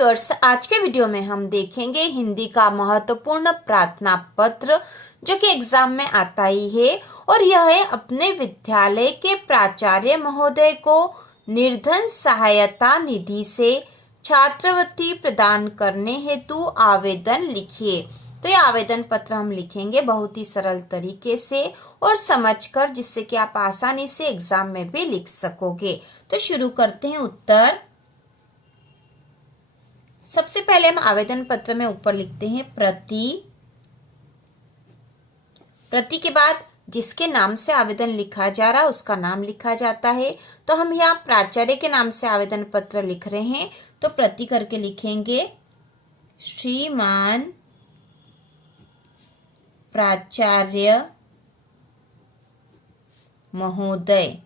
Viewers, आज के video में हम देखेंगे हिंदी का महत्वपूर्ण प्रार्थना पत्र जो कि एग्जाम में आता ही है। और यह है अपने विद्यालय के प्राचार्य महोदय को निर्धन सहायता निधि से छात्रवृत्ति प्रदान करने हेतु आवेदन लिखिए। तो ये आवेदन पत्र हम लिखेंगे बहुत ही सरल तरीके से और समझकर, जिससे कि आप आसानी से एग्जाम में भी लिख सकोगे। तो शुरू करते हैं उत्तर। सबसे पहले हम आवेदन पत्र में ऊपर लिखते हैं प्रति। प्रति के बाद जिसके नाम से आवेदन लिखा जा रहा है उसका नाम लिखा जाता है। तो हम यहाँ प्राचार्य के नाम से आवेदन पत्र लिख रहे हैं, तो प्रति करके लिखेंगे श्रीमान प्राचार्य महोदय।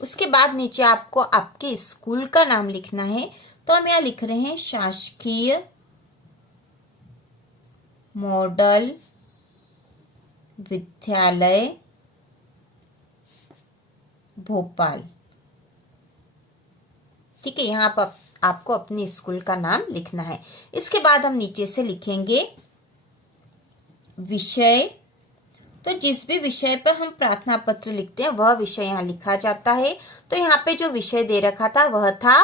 उसके बाद नीचे आपको आपके स्कूल का नाम लिखना है। तो हम यहाँ लिख रहे हैं शासकीय मॉडल विद्यालय भोपाल। ठीक है, यहाँ पर आपको अपने स्कूल का नाम लिखना है। इसके बाद हम नीचे से लिखेंगे विषय। तो जिस भी विषय पर हम प्रार्थना पत्र लिखते हैं वह विषय यहाँ लिखा जाता है। तो यहाँ पे जो विषय दे रखा था वह था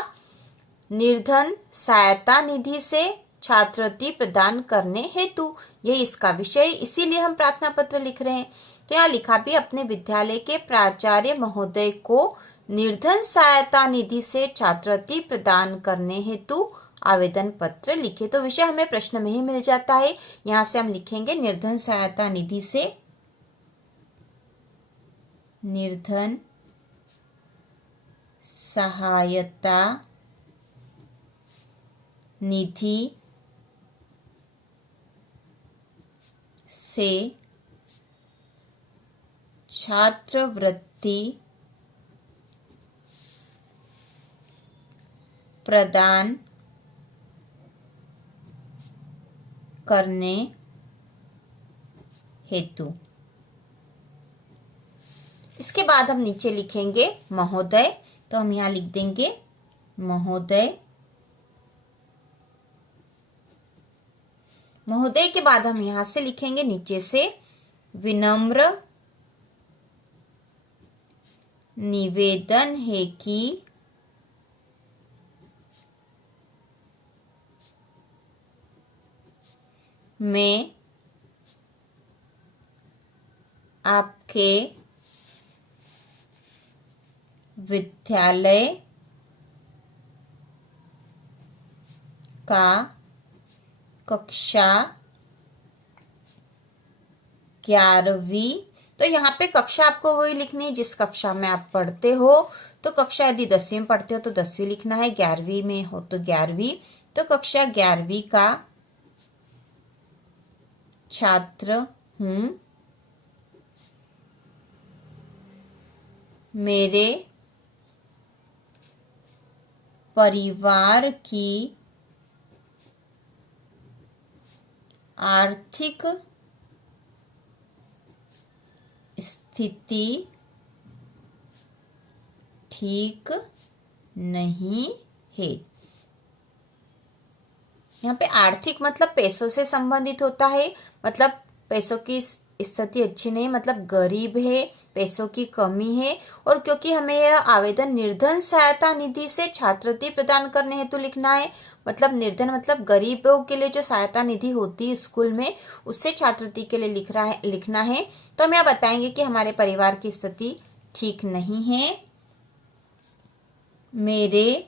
निर्धन सहायता निधि से छात्रवृत्ति प्रदान करने हेतु, यही इसका विषय, इसीलिए हम प्रार्थना पत्र लिख रहे हैं। तो यहाँ लिखा भी अपने विद्यालय के प्राचार्य महोदय को निर्धन सहायता निधि से छात्रवृत्ति प्रदान करने हेतु आवेदन पत्र लिखे। तो विषय हमें प्रश्न में ही मिल जाता है। यहाँ से हम लिखेंगे निर्धन सहायता निधि से, निर्धन सहायता निधि से छात्रवृत्ति प्रदान करने हेतु। इसके बाद हम नीचे लिखेंगे महोदय। तो हम यहाँ लिख देंगे महोदय। महोदय के बाद हम यहाँ से लिखेंगे नीचे से विनम्र निवेदन है कि मैं आपके विद्यालय का कक्षा 11वीं। तो यहाँ पे कक्षा आपको वही लिखनी है जिस कक्षा में आप पढ़ते हो। तो कक्षा यदि 10वीं में पढ़ते हो तो 10वीं लिखना है, 11वीं में हो तो 11वीं। तो कक्षा 11वीं का छात्र हूँ। मेरे परिवार की आर्थिक स्थिति ठीक नहीं है। यहाँ पे आर्थिक मतलब पैसों से संबंधित होता है, मतलब पैसों की स्थिति अच्छी नहीं, मतलब गरीब है, पैसों की कमी है। और क्योंकि हमें यह आवेदन निर्धन सहायता निधि से छात्रवृत्ति प्रदान करने हेतु लिखना है, मतलब निर्धन मतलब गरीबों के लिए जो सहायता निधि होती है स्कूल में, उससे छात्रवृत्ति के लिए लिखना है। तो हम यहाँ बताएंगे कि हमारे परिवार की स्थिति ठीक नहीं है। मेरे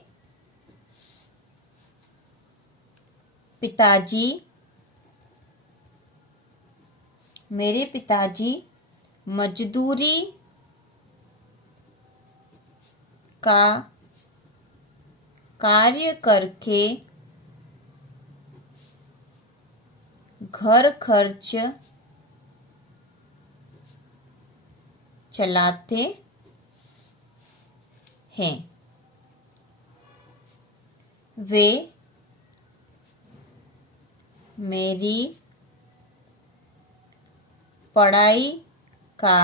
पिताजी मजदूरी का कार्य करके घर खर्च चलाते हैं। वे मेरी पढ़ाई का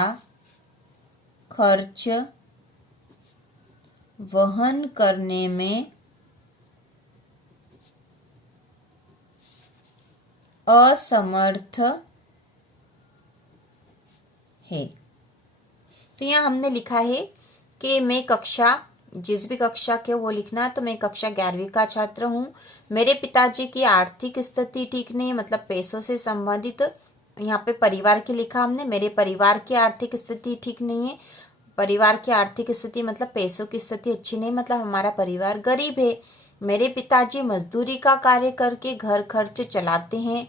खर्च वहन करने में असमर्थ है। तो यहाँ हमने लिखा है कि मैं कक्षा, जिस भी कक्षा के वो लिखना है, तो मैं कक्षा 11वीं का छात्र हूँ। मेरे पिताजी की आर्थिक स्थिति ठीक नहीं है, मतलब पैसों से संबंधित, यहाँ पे परिवार की लिखा हमने, मेरे परिवार की आर्थिक स्थिति ठीक नहीं है। परिवार की आर्थिक स्थिति मतलब पैसों की स्थिति अच्छी नहीं, मतलब हमारा परिवार गरीब है। मेरे पिताजी मजदूरी का कार्य करके घर खर्च चलाते हैं।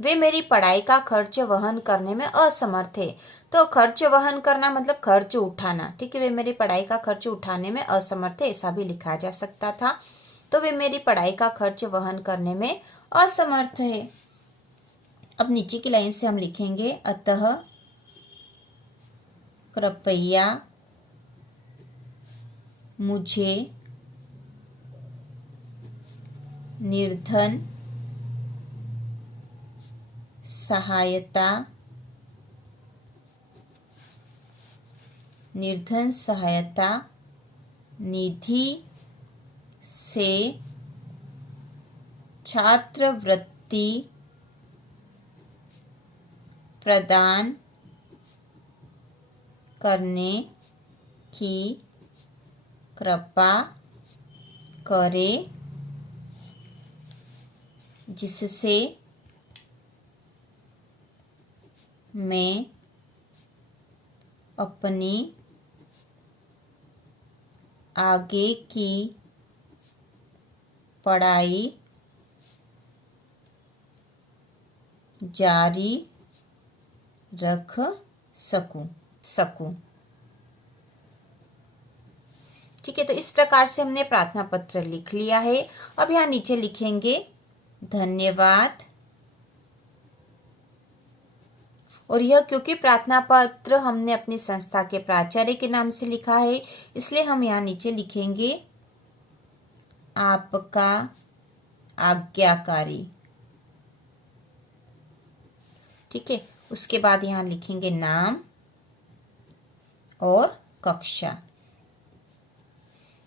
वे मेरी पढ़ाई का खर्च वहन करने में असमर्थ है। तो खर्च वहन करना मतलब खर्च उठाना, ठीक है। वे मेरी पढ़ाई का खर्च उठाने में असमर्थ है, ऐसा भी लिखा जा सकता था। तो वे मेरी पढ़ाई का खर्च वहन करने में असमर्थ है। अब नीचे की लाइन से हम लिखेंगे, अतः कृपया मुझे निर्धन सहायता निधि से छात्रवृत्ति प्रदान करने की कृपा करें, जिससे मैं अपनी आगे की पढ़ाई जारी रख सकूं। ठीक है, तो इस प्रकार से हमने प्रार्थना पत्र लिख लिया है। अब यहाँ नीचे लिखेंगे धन्यवाद। और यह क्योंकि प्रार्थना पत्र हमने अपनी संस्था के प्राचार्य के नाम से लिखा है, इसलिए हम यहाँ नीचे लिखेंगे आपका आज्ञाकारी। ठीक है, उसके बाद यहाँ लिखेंगे नाम और कक्षा।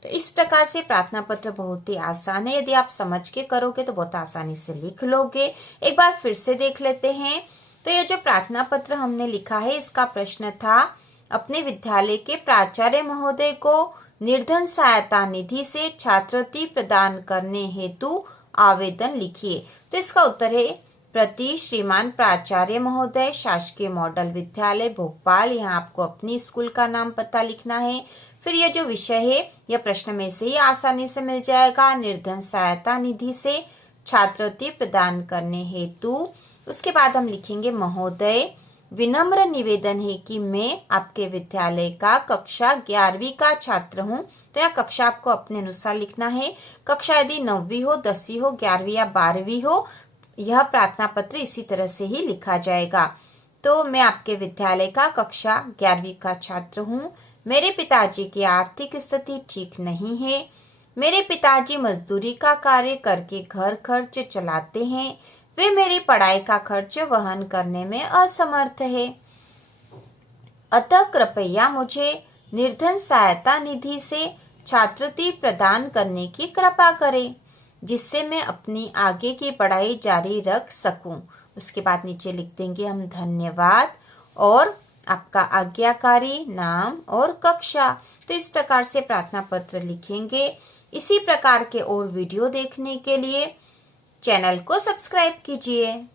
तो इस प्रकार से प्रार्थना पत्र बहुत ही आसान है, यदि आप समझ के करोगे तो बहुत आसानी से लिख लोगे। एक बार फिर से देख लेते हैं। तो ये जो प्रार्थना पत्र हमने लिखा है, इसका प्रश्न था, अपने विद्यालय के प्राचार्य महोदय को निर्धन सहायता निधि से छात्रवृत्ति प्रदान करने हेतु आवेदन लिखिए। तो इसका उत्तर है, प्रति श्रीमान प्राचार्य महोदय, शासकीय मॉडल विद्यालय भोपाल। यहाँ आपको अपनी स्कूल का नाम पता लिखना है। फिर यह जो विषय है, यह प्रश्न में से ही आसानी से मिल जाएगा, निर्धन सहायता निधि से छात्रवृत्ति प्रदान करने हेतु। उसके बाद हम लिखेंगे महोदय, विनम्र निवेदन है कि मैं आपके विद्यालय का कक्षा 11वीं का छात्र हूँ। तो यह कक्षा आपको अपने अनुसार लिखना है। कक्षा यदि 9वीं हो, 10वीं हो, 11वीं या 12वीं हो, यह प्रार्थना पत्र इसी तरह से ही लिखा जाएगा। तो मैं आपके विद्यालय का कक्षा 11वीं का छात्र हूँ। मेरे पिताजी की आर्थिक स्थिति ठीक नहीं है। मेरे पिताजी मजदूरी का कार्य करके घर खर्च चलाते हैं। वे मेरी पढ़ाई का खर्च वहन करने में असमर्थ है। अतः कृपया मुझे निर्धन सहायता निधि से छात्रवृत्ति प्रदान करने की कृपा करें, जिससे मैं अपनी आगे की पढ़ाई जारी रख सकूं। उसके बाद नीचे लिख देंगे हम धन्यवाद और आपका आज्ञाकारी, नाम और कक्षा। तो इस प्रकार से प्रार्थना पत्र लिखेंगे। इसी प्रकार के और वीडियो देखने के लिए चैनल को सब्सक्राइब कीजिए।